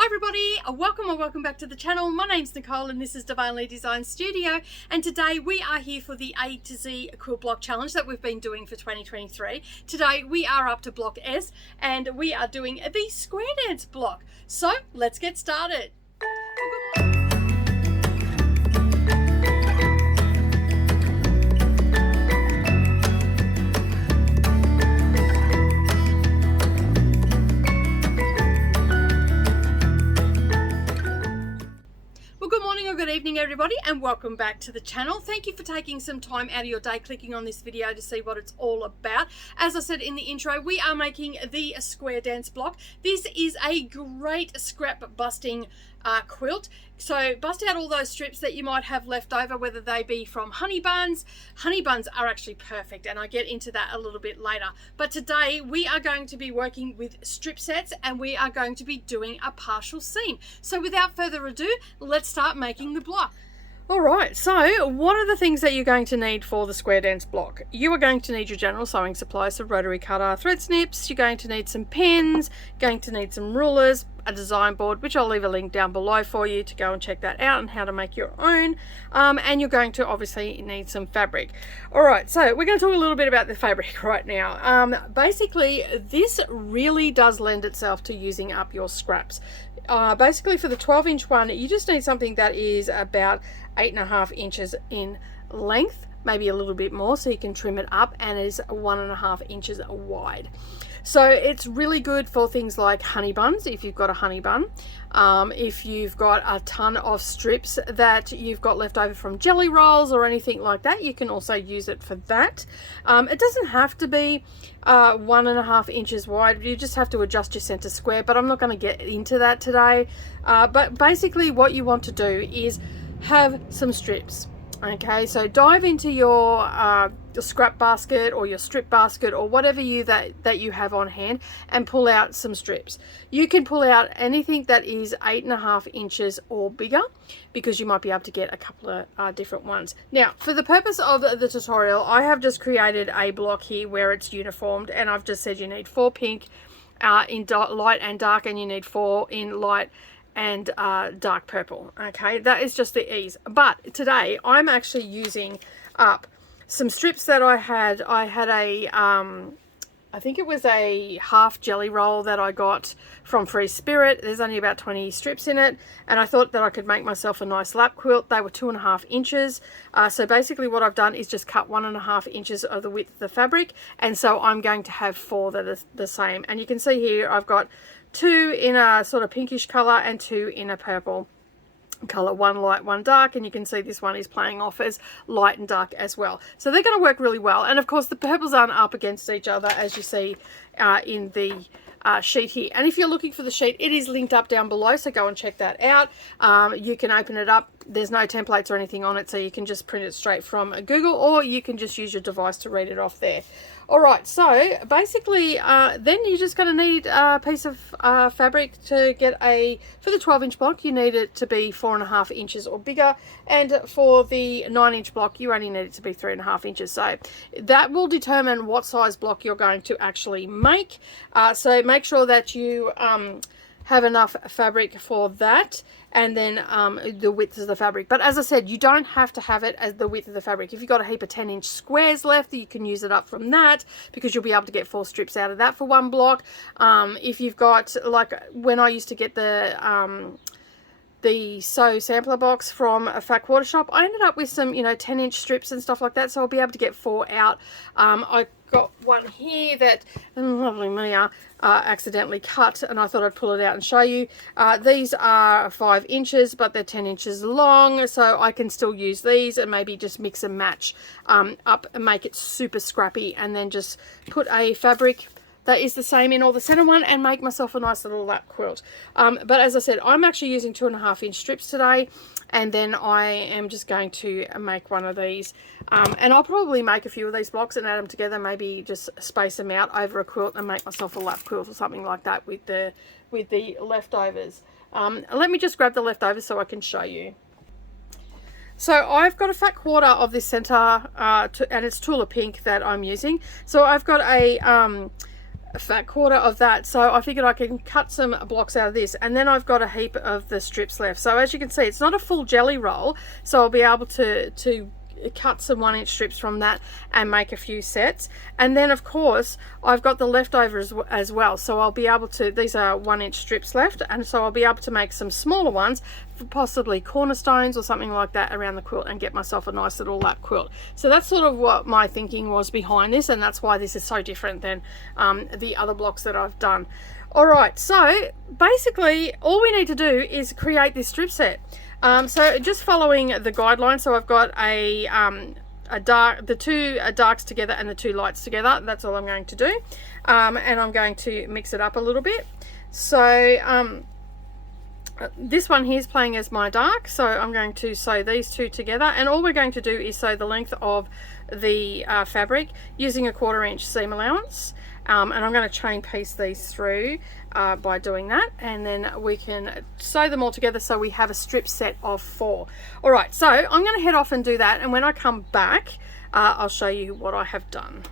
Hi everybody, welcome back to the channel. My name's Nicole and this is Darvanalee Designs Studio, and today we are here for the A to Z Quilt Block challenge that we've been doing for 2023. Today we are up to block S and we are doing the square dance block. So let's get started. Good evening everybody and welcome back to the channel. Thank you for taking some time out of your day clicking on this video to see what it's all about. As I said in the intro, we are making the square dance block. This is a great scrap busting quilt. So bust out all those strips that you might have left over, whether they be from honey buns. Honey buns are actually perfect and I get into that a little bit later. But today we are going to be working with strip sets and we are going to be doing a partial seam. So without further ado, let's start making the block. Alright, so what are the things that you're going to need for the square dance block? You are going to need your general sewing supplies, so rotary cutter, thread snips, you're going to need some pins, going to need some rulers, a design board, which I'll leave a link down below for you to go and check that out and how to make your own, and you're going to obviously need some fabric. Alright, so we're going to talk a little bit about the fabric right now. Basically, this really does lend itself to using up your scraps. Basically for the 12-inch one, you just need something that is about 8.5 inches in length, maybe a little bit more, so you can trim it up, and is 1.5 inches wide. So it's really good for things like honey buns, if you've got a honey bun. If you've got a ton of strips that you've got left over from jelly rolls or anything like that, you can also use it for that. It doesn't have to be 1.5 inches wide. You just have to adjust your center square, but I'm not going to get into that today. But basically what you want to do is have some strips. Okay, so dive into your scrap basket or your strip basket or whatever that you have on hand and pull out some strips. You can pull out anything that is 8.5 inches or bigger, because you might be able to get a couple of different ones. Now, for the purpose of the tutorial, I have just created a block here where it's uniformed, and I've just said you need 4 pink in light and dark, and you need 4 in light and dark purple. Okay, that is just the ease. But today I'm actually using up some strips that I had a I think it was a half jelly roll that I got from Free Spirit. There's only about 20 strips in it, and I thought that I could make myself a nice lap quilt. They were 2.5 inches. So basically what I've done is just cut 1.5 inches of the width of the fabric, and so I'm going to have 4 that are the same. And you can see here I've got 2 in a sort of pinkish color and 2 in a purple color, 1 light, 1 dark, and you can see this one is playing off as light and dark as well. So they're going to work really well, and of course the purples aren't up against each other, as you see in the sheet here. And if you're looking for the sheet, it is linked up down below, so go and check that out. You can open it up. There's no templates or anything on it, so you can just print it straight from Google, or you can just use your device to read it off there. Alright, so basically then you're just going to need a piece of fabric to get for the 12-inch block, you need it to be 4.5 inches or bigger, and for the 9-inch block you only need it to be 3.5 inches. So that will determine what size block you're going to actually make. So make sure that you have enough fabric for that, and then the width of the fabric. But as I said, you don't have to have it as the width of the fabric. If you've got a heap of 10-inch squares left, you can use it up from that, because you'll be able to get 4 strips out of that for 1 block. If you've got, like when I used to get the sew sampler box from a Fat Quarter Shop, I ended up with some 10-inch strips and stuff like that, so I'll be able to get 4 out. I got one here that lovely Mia accidentally cut, and I thought I'd pull it out and show you. These are 5 inches, but they're 10 inches long, so I can still use these and maybe just mix and match up and make it super scrappy, and then just put a fabric that is the same in all the center one and make myself a nice little lap quilt. But as I said, I'm actually using 2.5 inch strips today, and then I am just going to make one of these, and I'll probably make a few of these blocks and add them together, maybe just space them out over a quilt and make myself a lap quilt or something like that with the leftovers. Let me just grab the leftovers so I can show you. So I've got a fat quarter of this center, and it's Tula Pink that I'm using. So I've got a fat quarter of that, so I figured I can cut some blocks out of this, and then I've got a heap of the strips left. So as you can see, it's not a full jelly roll, so I'll be able to cut some 1-inch strips from that and make a few sets. And then of course I've got the leftovers as well, so I'll be able to, these are 1-inch strips left, and so I'll be able to make some smaller ones for possibly cornerstones or something like that around the quilt and get myself a nice little lap quilt. So that's sort of what my thinking was behind this, and that's why this is so different than the other blocks that I've done. Alright, so basically all we need to do is create this strip set. So just following the guidelines, so I've got the two darks together and the two lights together. That's all I'm going to do, and I'm going to mix it up a little bit. So this one here is playing as my dark, so I'm going to sew these two together, and all we're going to do is sew the length of the fabric using a 1/4 inch seam allowance. And I'm going to chain piece these through by doing that, and then we can sew them all together so we have a strip set of 4. Alright, so I'm going to head off and do that, and when I come back I'll show you what I have done.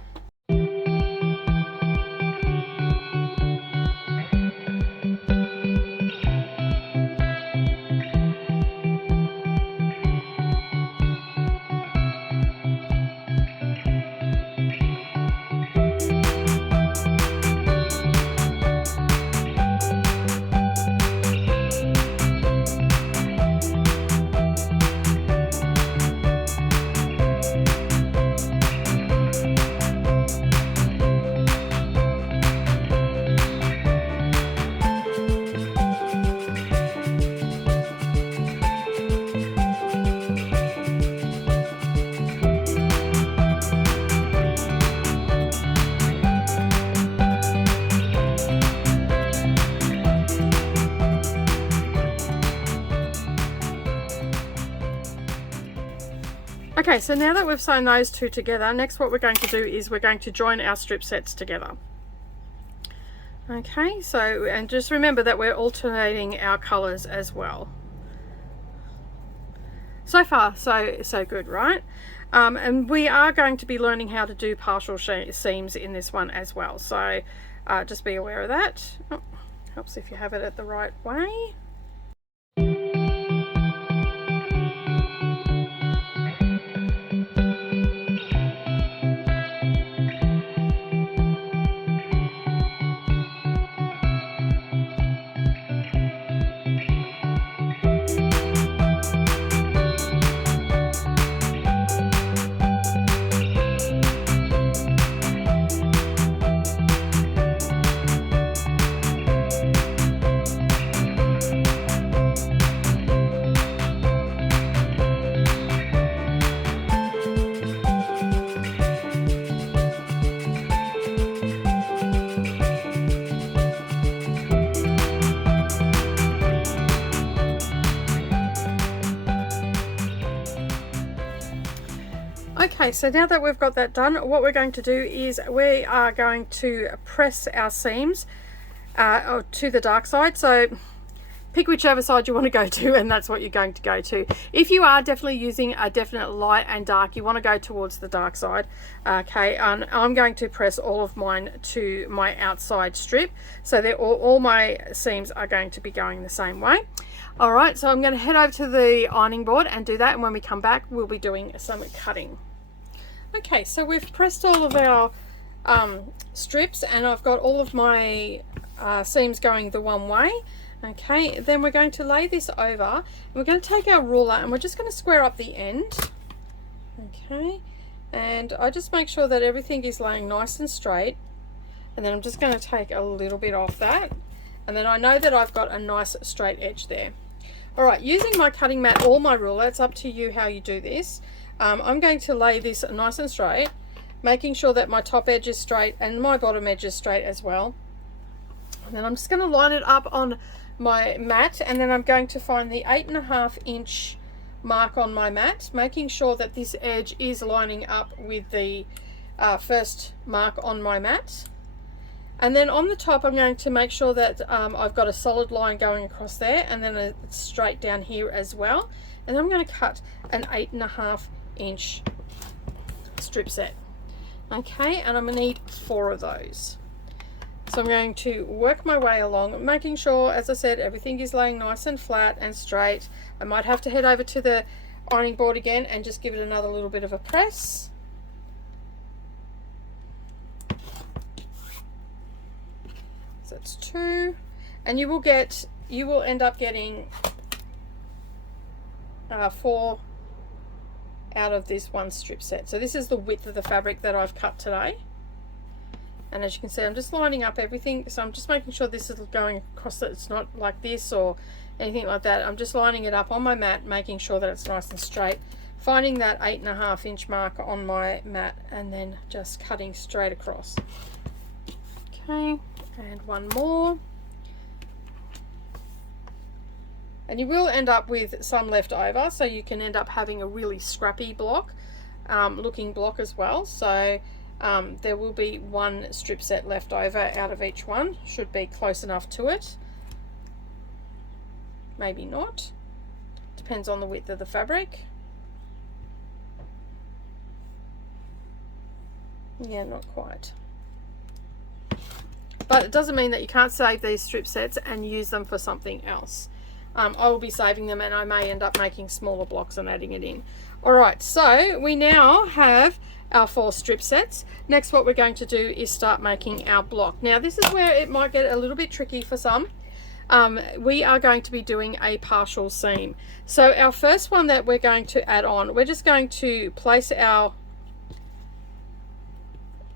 Okay, so now that we've sewn those two together, next what we're going to do is we're going to join our strip sets together. Okay, so, and just remember that we're alternating our colors as well. So far, so good, right? And we are going to be learning how to do partial seams in this one as well, so just be aware of that. Oh, helps if you have it at the right way. Okay, so now that we've got that done, what we're going to do is we are going to press our seams to the dark side. So pick whichever side you want to go to, and that's what you're going to go to. If you are definitely using a definite light and dark, you want to go towards the dark side. Okay, and I'm going to press all of mine to my outside strip, so that all my seams are going to be going the same way. Alright, so I'm going to head over to the ironing board and do that, and when we come back we'll be doing some cutting. Okay, so we've pressed all of our strips, and I've got all of my seams going the one way. Okay, then we're going to lay this over, and we're going to take our ruler and we're just going to square up the end. Okay, and I just make sure that everything is laying nice and straight, and then I'm just going to take a little bit off that, and then I know that I've got a nice straight edge there. Alright, using my cutting mat or my ruler, it's up to you how you do this. I'm going to lay this nice and straight, making sure that my top edge is straight and my bottom edge is straight as well. And then I'm just going to line it up on my mat, and then I'm going to find the 8.5 inch mark on my mat, making sure that this edge is lining up with the first mark on my mat. And then on the top I'm going to make sure that I've got a solid line going across there, and then a straight down here as well. And then I'm going to cut an 8.5 inch strip set. Okay, and I'm going to need 4 of those. So I'm going to work my way along, making sure, as I said, everything is laying nice and flat and straight. I might have to head over to the ironing board again and just give it another little bit of a press. So that's 2, and you will end up getting 4 out of this one strip set. So this is the width of the fabric that I've cut today. And as you can see, I'm just lining up everything. So I'm just making sure this is going across, that it's not like this or anything like that. I'm just lining it up on my mat, making sure that it's nice and straight, finding that 8.5 inch mark on my mat, and then just cutting straight across. Okay, and one more. And you will end up with some left over, so you can end up having a really scrappy block, looking block as well. So there will be 1 strip set left over out of each one. Should be close enough to it. Maybe not. Depends on the width of the fabric. Yeah, not quite. But it doesn't mean that you can't save these strip sets and use them for something else. I will be saving them, and I may end up making smaller blocks and adding it in. Alright, so we now have our 4 strip sets. Next, what we're going to do is start making our block. Now this is where it might get a little bit tricky for some. We are going to be doing a partial seam. So our first one that we're going to add on, we're just going to place our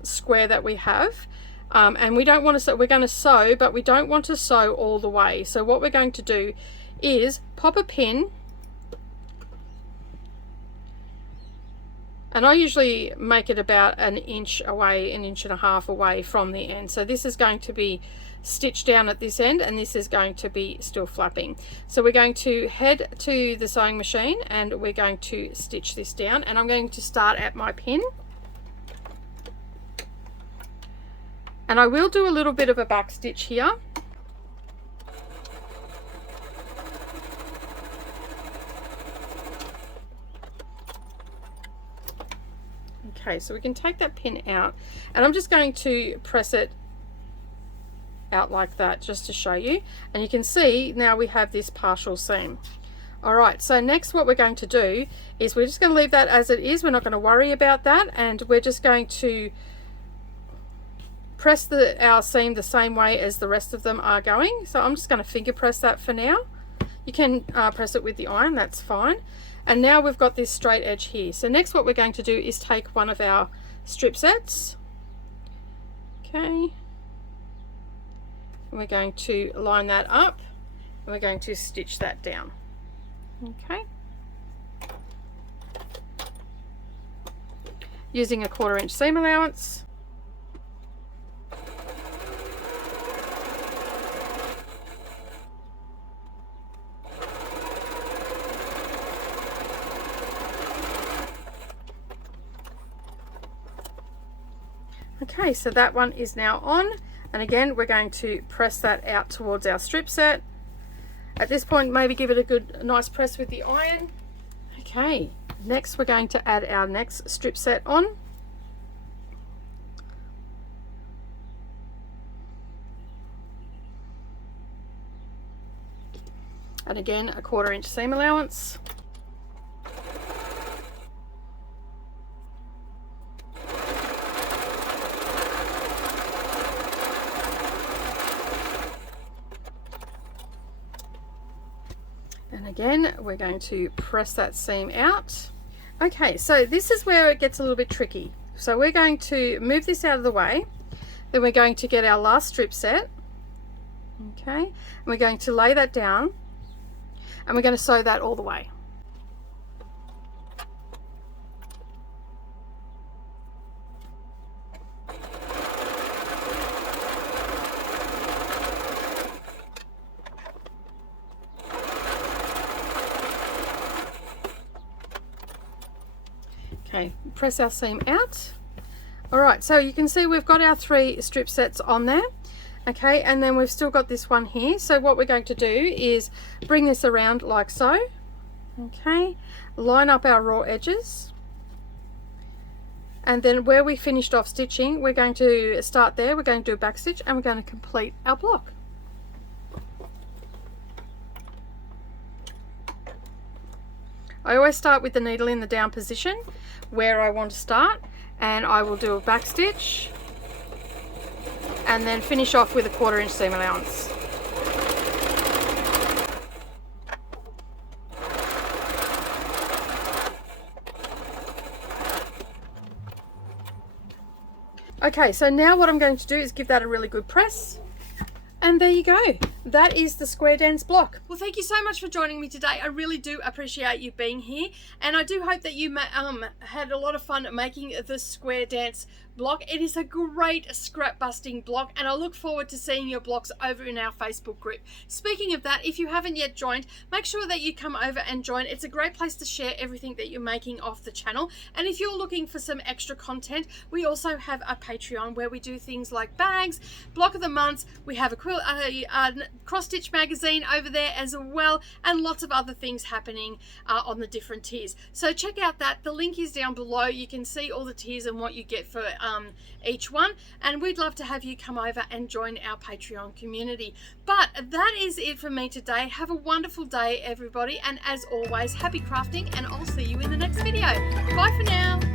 square that we have, and we don't want to sew, we're going to sew, but we don't want to sew all the way. So what we're going to do is pop a pin, and I usually make it about 1 inch away, 1.5 inches away from the end. So this is going to be stitched down at this end, and this is going to be still flapping. So we're going to head to the sewing machine and we're going to stitch this down, and I'm going to start at my pin. And I will do a little bit of a back stitch here. Okay, so we can take that pin out, and I'm just going to press it out like that just to show you, and you can see now we have this partial seam. Alright, so next what we're going to do is we're just going to leave that as it is. We're not going to worry about that, and we're just going to press our seam the same way as the rest of them are going. So I'm just going to finger press that for now. You can press it with the iron, that's fine. And now we've got this straight edge here. So next what we're going to do is take one of our strip sets. Okay. And we're going to line that up, and we're going to stitch that down. Okay. Using a 1/4 inch seam allowance. Okay, so that one is now on, and again we're going to press that out towards our strip set. At this point, maybe give it a nice press with the iron. Okay, next we're going to add our next strip set on. And again, a 1/4 inch seam allowance. And again, we're going to press that seam out. Okay, so this is where it gets a little bit tricky. So we're going to move this out of the way. Then we're going to get our last strip set. Okay, and we're going to lay that down, and we're going to sew that all the way. Okay, press our seam out. Alright, so you can see we've got our 3 strip sets on there. Okay, and then we've still got this one here. So what we're going to do is bring this around like so. Okay, line up our raw edges. And then where we finished off stitching, we're going to start there, we're going to do a back stitch, and we're going to complete our block. I always start with the needle in the down position where I want to start, and I will do a back stitch and then finish off with a 1/4 inch seam allowance. Okay, so now what I'm going to do is give that a really good press. And there you go. That is the square dance block. Well, thank you so much for joining me today. I really do appreciate you being here. And I do hope that you had a lot of fun making the square dance block. It is a great scrap busting block, and I look forward to seeing your blocks over in our Facebook group. Speaking of that, if you haven't yet joined, make sure that you come over and join. It's a great place to share everything that you're making off the channel. And if you're looking for some extra content, we also have a Patreon where we do things like bags, block of the months. We have a cross stitch magazine over there as well, and lots of other things happening on the different tiers. So check out that. The link is down below. You can see all the tiers and what you get for each one, and we'd love to have you come over and join our Patreon community. But that is it for me today. Have a wonderful day, everybody, and as always, happy crafting, and I'll see you in the next video. Bye for now.